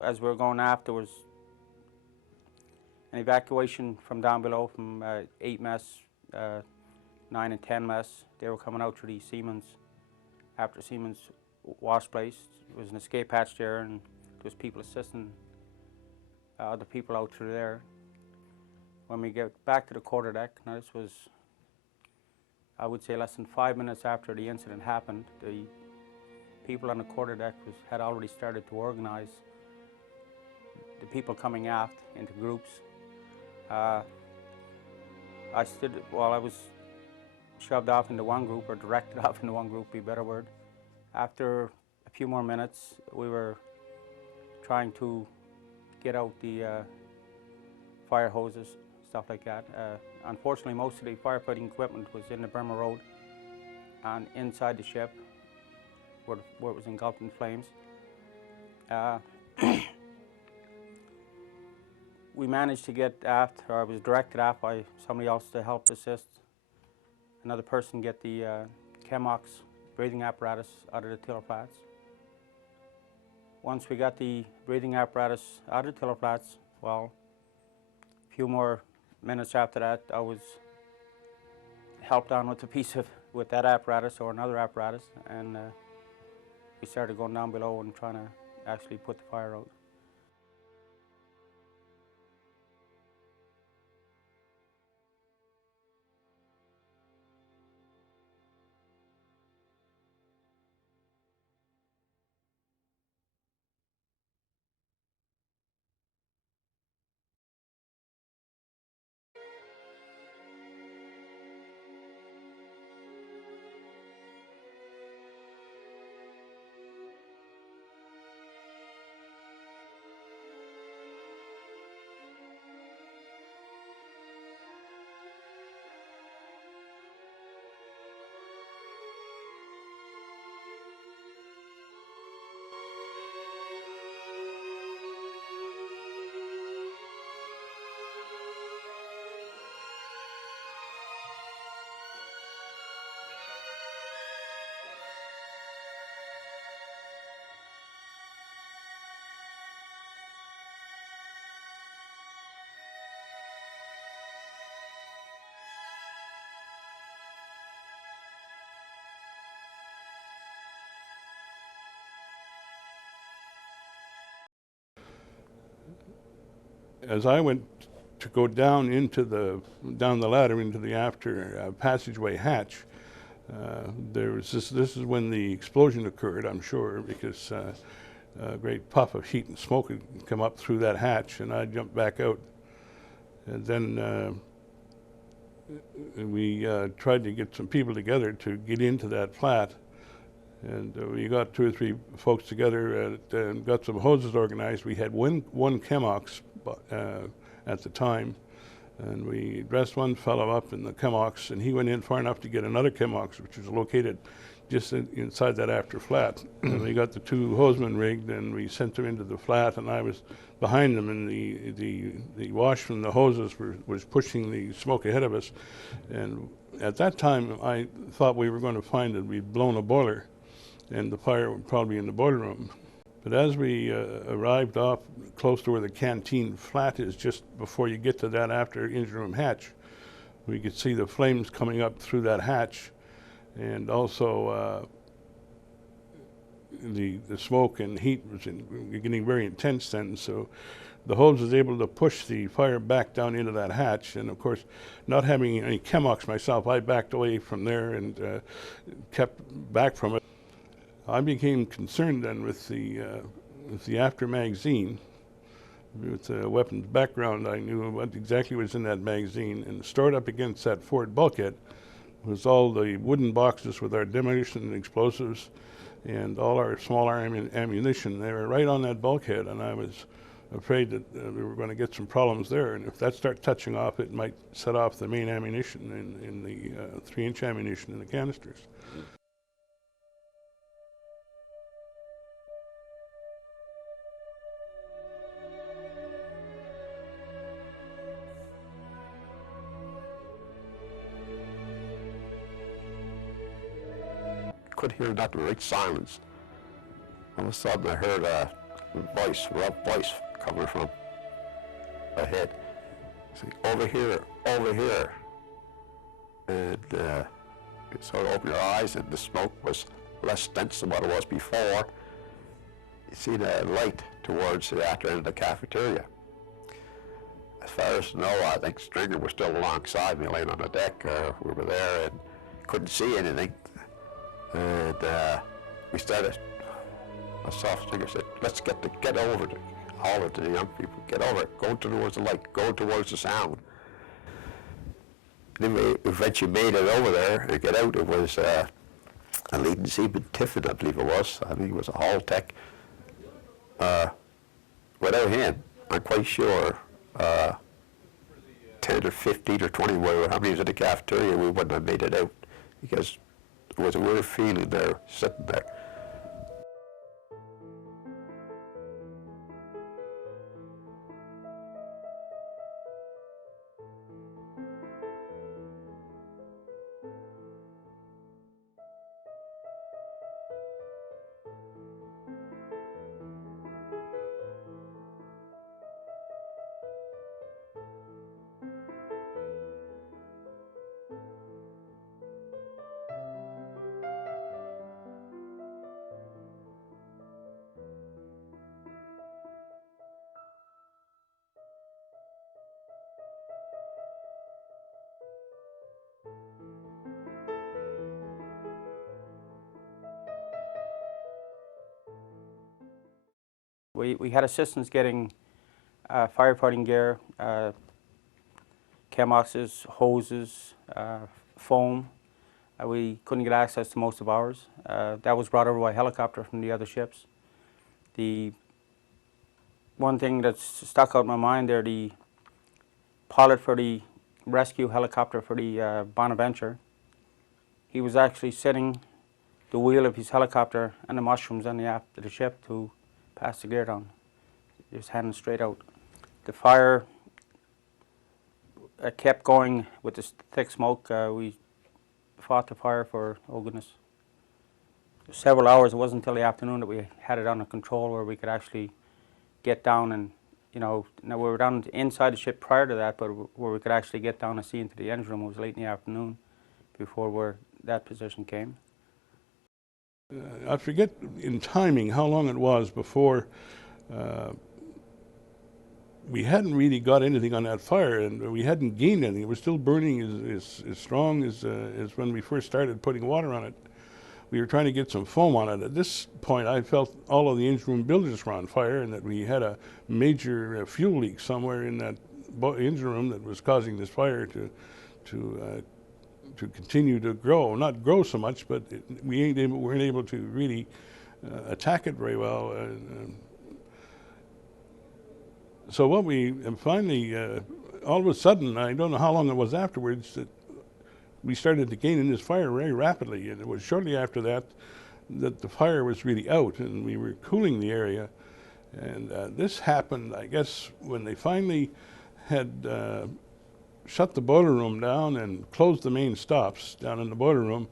As we were going aft, there was an evacuation from down below from 8 mess, 9 and 10 mess. They were coming out through the Siemens, after Siemens wash place. There was an escape hatch there, and there was people assisting other people out through there. When we get back to the quarterdeck, now this was, I would say, less than 5 minutes after the incident happened. The people on the quarterdeck had already started to organize the people coming aft into groups. I stood, while I was shoved off into one group, or directed off into one group, be a better word. After a few more minutes, we were trying to get out the fire hoses, stuff like that. Unfortunately, most of the firefighting equipment was in the Burma Road and inside the ship, where it was engulfed in flames. We managed to get aft, or I was directed aft by somebody else to help assist another person get the Chemox breathing apparatus out of the tiller flats. Once we got the breathing apparatus out of the tiller flats, well, a few more minutes after that, I was helped on with that apparatus or another apparatus, and we started going down below and trying to actually put the fire out. As I went to go down down the ladder into the after passageway hatch, there was this is when the explosion occurred, I'm sure, because a great puff of heat and smoke had come up through that hatch, and I jumped back out. And then we tried to get some people together to get into that flat. And we got 2 or 3 folks together and got some hoses organized. We had one Chemox at the time, and we dressed one fellow up in the Chemox, and he went in far enough to get another Chemox, which was located just inside that after flat. And we got the 2 hosmen rigged, and we sent them into the flat, and I was behind them, and the wash from the hoses was pushing the smoke ahead of us. And at that time, I thought we were going to find that we'd blown a boiler, and the fire would probably be in the boiler room. But as we arrived off close to where the canteen flat is, just before you get to that after engine room hatch, we could see the flames coming up through that hatch, and also the smoke and heat was getting very intense then. So the hose was able to push the fire back down into that hatch, and of course, not having any Chemox myself, I backed away from there and kept back from it. I became concerned then with the after magazine. With the weapons background, I knew what exactly was in that magazine, and stored up against that forward bulkhead was all the wooden boxes with our demolition and explosives and all our small ammunition. They were right on that bulkhead, and I was afraid that we were going to get some problems there, and if that started touching off, it might set off the main ammunition in the 3-inch ammunition in the canisters. Could hear that great silence. All of a sudden I heard voice, rough voice coming from ahead. Saying, over here, over here. And you sort of open your eyes and the smoke was less dense than what it was before. You see the light towards the after end of the cafeteria. As far as I know, I think Stringer was still alongside me, laying on the deck. We were there and couldn't see anything. And we started. A soft Stringer said, "Let's get over to all of the young people. Get over it. Go towards the light. Go towards the sound." Then we eventually made it over there and get out. It was a leading seaman, Tiffin, I believe it was. I think he was a hall tech. Without him, I'm quite sure 10 or 15 or 20, whatever, how many was in the cafeteria, we wouldn't have made it out because there was a weird feeling there, sitting there. We had assistance getting firefighting gear, chemoxes, hoses, foam. We couldn't get access to most of ours. That was brought over by helicopter from the other ships. The one thing that's stuck out in my mind there, the pilot for the rescue helicopter for the Bonaventure, he was actually sitting the wheel of his helicopter and the mushrooms on the aft of the ship to pass the gear down. Just handing straight out. The fire kept going with this thick smoke. We fought the fire for, oh goodness, several hours. It wasn't until the afternoon that we had it under control where we could actually get down and, you know, now we were down inside the ship prior to that, but where we could actually get down and see into the engine room, it was late in the afternoon before that position came. I forget in timing how long it was before we hadn't really got anything on that fire, and we hadn't gained anything. It was still burning as strong as when we first started putting water on it. We were trying to get some foam on it. At this point, I felt all of the engine room builders were on fire and that we had a major fuel leak somewhere in that engine room that was causing this fire to continue to grow. Not grow so much, but we weren't able to really attack it very well. So what we finally, all of a sudden, I don't know how long it was afterwards, that we started to gain in this fire very rapidly. And it was shortly after that that the fire was really out and we were cooling the area. And this happened, I guess, when they finally had shut the boiler room down and closed the main stops down in the boiler room.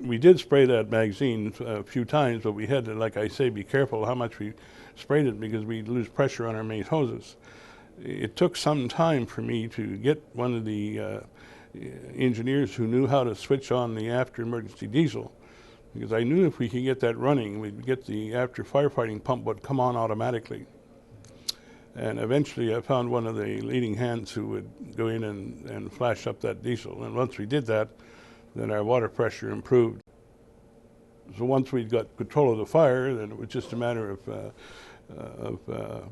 We did spray that magazine a few times, but we had to, like I say, be careful how much we sprayed it because we'd lose pressure on our main hoses. It took some time for me to get one of the engineers who knew how to switch on the after emergency diesel, because I knew if we could get that running, we'd get the after firefighting pump would come on automatically. And eventually I found one of the leading hands who would go in and flash up that diesel. And once we did that, then our water pressure improved. So once we'd got control of the fire, then it was just a matter of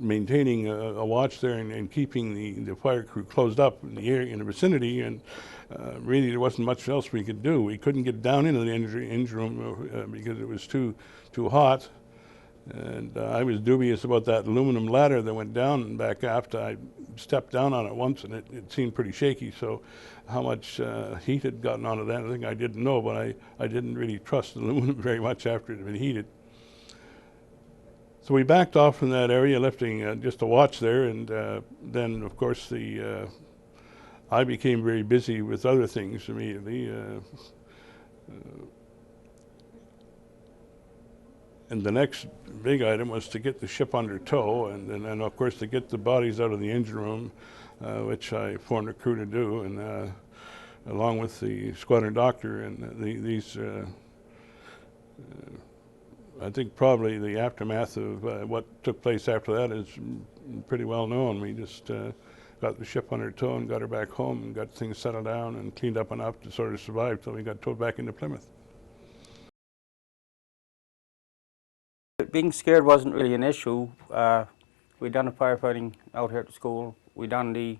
maintaining a watch there and keeping the fire crew closed up in the area, in the vicinity, and really there wasn't much else we could do. We couldn't get down into the engine room because it was too hot. And I was dubious about that aluminum ladder that went down and back aft. I stepped down on it once and it seemed pretty shaky, so how much heat had gotten onto that, I think I didn't know, but I didn't really trust aluminum very much after it had been heated. So we backed off from that area, lifting just a watch there, and then of course I became very busy with other things immediately. And the next big item was to get the ship under tow, and of course to get the bodies out of the engine room, which I formed a crew to do, and along with the squadron doctor. And I think probably the aftermath of what took place after that is pretty well known. We just got the ship under tow and got her back home and got things settled down and cleaned up enough to sort of survive till we got towed back into Plymouth. Being scared wasn't really an issue. We'd done the firefighting out here at the school. We'd done the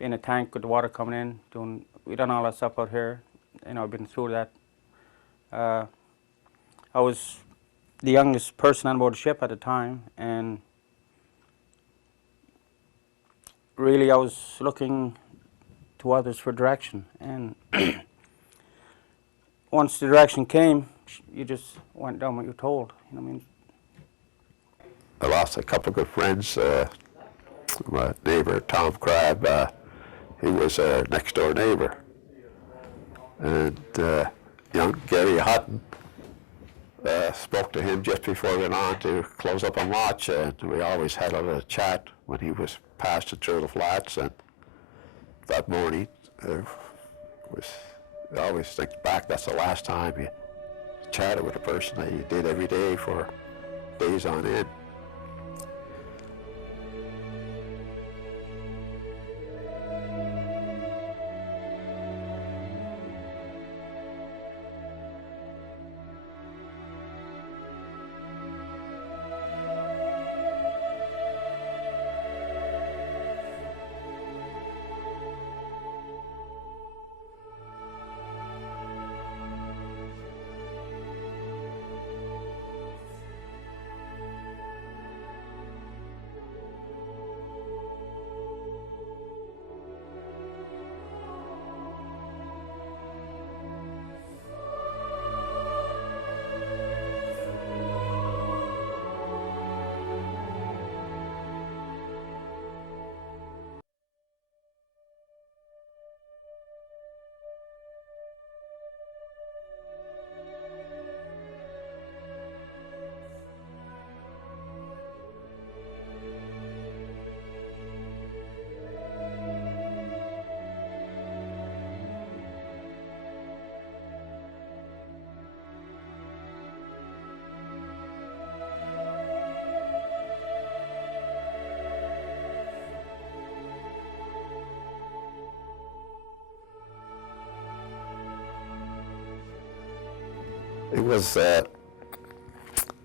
in a tank with the water coming in. We'd done all that stuff out here. You know, I've been through that. I was the youngest person on board the ship at the time, and really I was looking to others for direction. And once the direction came, you just went down what you're told. You know what I mean? I lost a couple of good friends. My neighbor, Tom Crabbe, he was our next door neighbor. And young Gary Hutton, spoke to him just before we went on to close up on watch, and we always had a little chat when he was passing through the flats. And that morning, I always think back, that's the last time you chatted with a person that you did every day for days on end.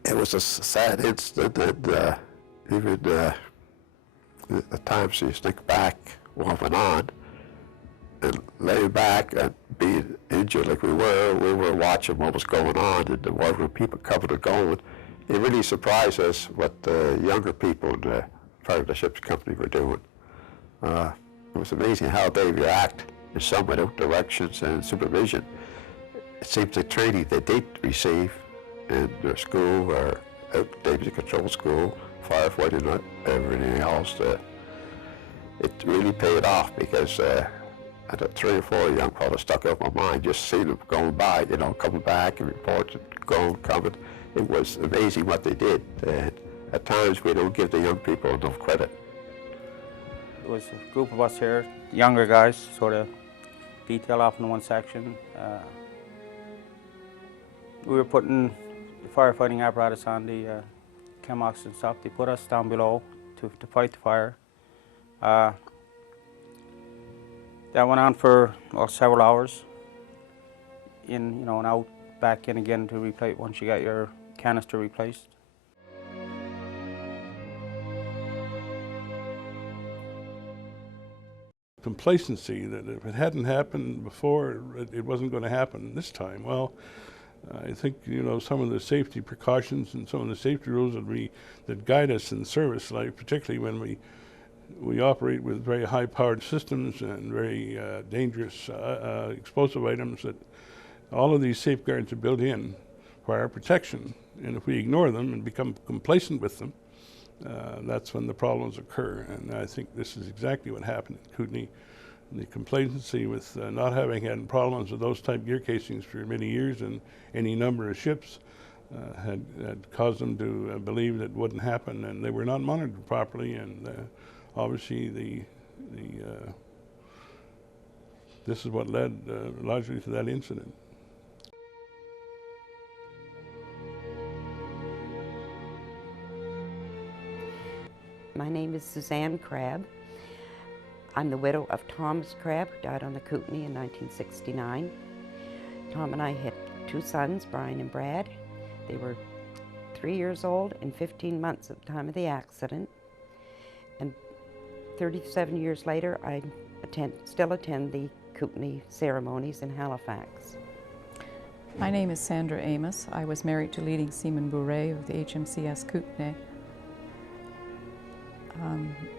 It was a sad incident, and even the times you think back what went on, and laying back and being injured like we were watching what was going on, and the were people coming and going. It really surprised us what the younger people in the part of the ship's company were doing. It was amazing how they react in some without directions and supervision. It seems the training they did receive in their school or out danger control school, firefighting and everything else, it really paid off, because I had 3 or 4 young fellows stuck out in my mind, just seeing them going by, you know, coming back and reporting, going, coming. It was amazing what they did. And at times we don't give the young people enough credit. It was a group of us here, younger guys, sort of detailed off in one section. We were putting the firefighting apparatus on the chemox and stuff. They put us down below to fight the fire. That went on for several hours. In, you know, and out, back in again to replace once you got your canister replaced. Complacency that if it hadn't happened before, it wasn't going to happen this time. Well, I think, you know, some of the safety precautions and some of the safety rules that guide us in service life, particularly when we operate with very high-powered systems and very dangerous explosive items, that all of these safeguards are built in for our protection. And if we ignore them and become complacent with them, that's when the problems occur. And I think this is exactly what happened in Kootenay. the complacency with not having had problems with those type gear casings for many years and any number of ships had caused them to believe that it wouldn't happen, and they were not monitored properly, and obviously this is what led largely to that incident. My name is Suzanne Crabb. I'm the widow of Thomas Crabb, who died on the Kootenay in 1969. Tom and I had 2 sons, Brian and Brad. They were 3 years old and 15 months at the time of the accident. And 37 years later, I still attend the Kootenay ceremonies in Halifax. My name is Sandra Amos. I was married to leading seaman Bourret of the HMCS Kootenay.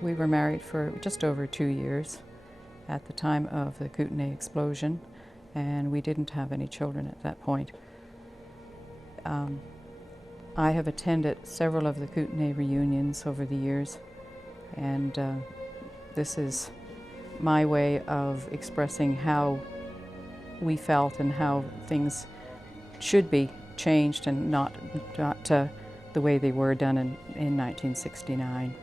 We were married for just over 2 years at the time of the Kootenay explosion, and we didn't have any children at that point. I have attended several of the Kootenay reunions over the years, and this is my way of expressing how we felt and how things should be changed and not the way they were done in 1969.